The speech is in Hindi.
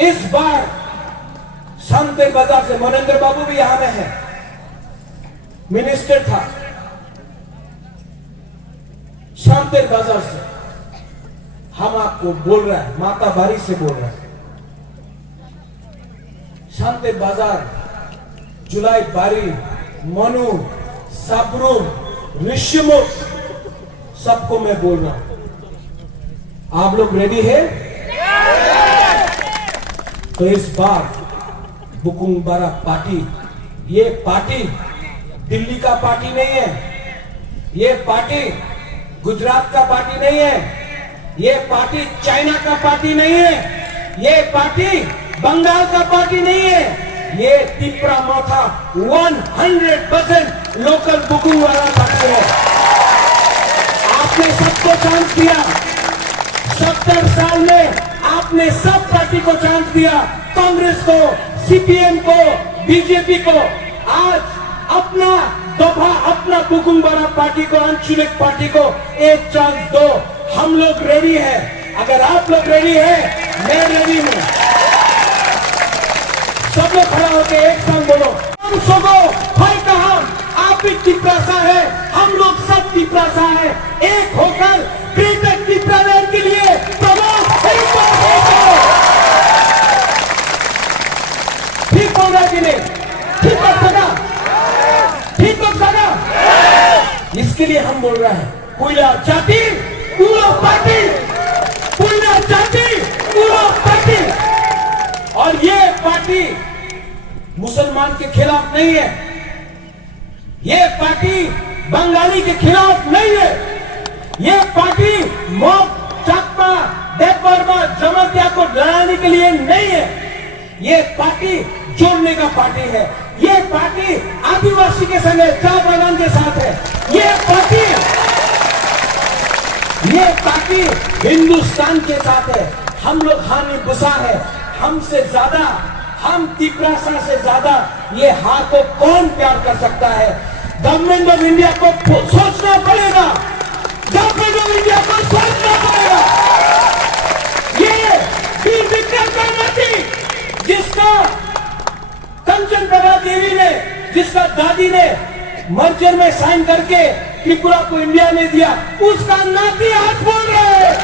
इस बार शांति बाजार से मनेंद्र बाबू भी यहां में है, मिनिस्टर था। शांति बाजार से हम आपको बोल रहे हैं, माता बारी से बोल रहे हैं, शांति बाजार, जुलाई बारी, मनु, साबरूम, ऋषिमुख, सबको मैं बोल रहा हूं, आप लोग रेडी है? तो इस बार बुकुंबारा पार्टी, ये पार्टी दिल्ली का पार्टी नहीं है, ये पार्टी गुजरात का पार्टी नहीं है, ये पार्टी चाइना का पार्टी नहीं है, ये पार्टी बंगाल का पार्टी नहीं है, ये तिपरा मोथा 100% लोकल बुकुंबारा पार्टी है। आपने सबको चांस दिया, 70 साल में आपने सब पार्टी को चांस दिया, कांग्रेस को, सीपीएम को, बीजेपी को। आज अपना दफा, अपना बुकुंबारा पार्टी को, आंचलिक पार्टी को एक चांस दो। हम लोग रेडी है, अगर आप लोग रेडी है, मैं रेडी हूं। सब लोग खड़ा होकर एक संग बोलो, हम सोगो भाई कहा, आप भी तिपरासा है, हम लोग सब तिपरासा है, एक होकर ग्रेटर तिपरालैंड के लिए प्रवास ठीक हो रहा कि नहीं? ठीक हो सका? ठीक हो सका? इसके लिए हम बोल रहे हैं, कोयला जाति पूरा पार्टी, कोयला जाति पूरा पार्टी। और ये पार्टी मुसलमान के खिलाफ नहीं है, ये पार्टी बंगाली के खिलाफ नहीं है, ये पार्टी मोक, चाकमा, देवबर्मा, जमातिया को डराने के लिए नहीं है, ये पार्टी जोड़ने का पार्टी है, ये पार्टी आदिवासी के संग चाय बागान के साथ है, ये पार्टी हिंदुस्तान के साथ है। हम लोग हानि बुसा है, हमसे ज्यादा, हम तिपरासा से ज्यादा ये हार को कौन प्यार कर सकता है? गवर्नमेंट ऑफ इंडिया को सोचना पड़ेगा, गवर्नमेंट ऑफ इंडिया को सोचना पड़ेगा। ये वीर विक्रम कर्माती, जिसका कंचन प्रभा देवी ने, जिसका दादी ने मर्जर में साइन करके त्रिपुरा को इंडिया ने दिया, उसका नाती आज बोल रहे हैं।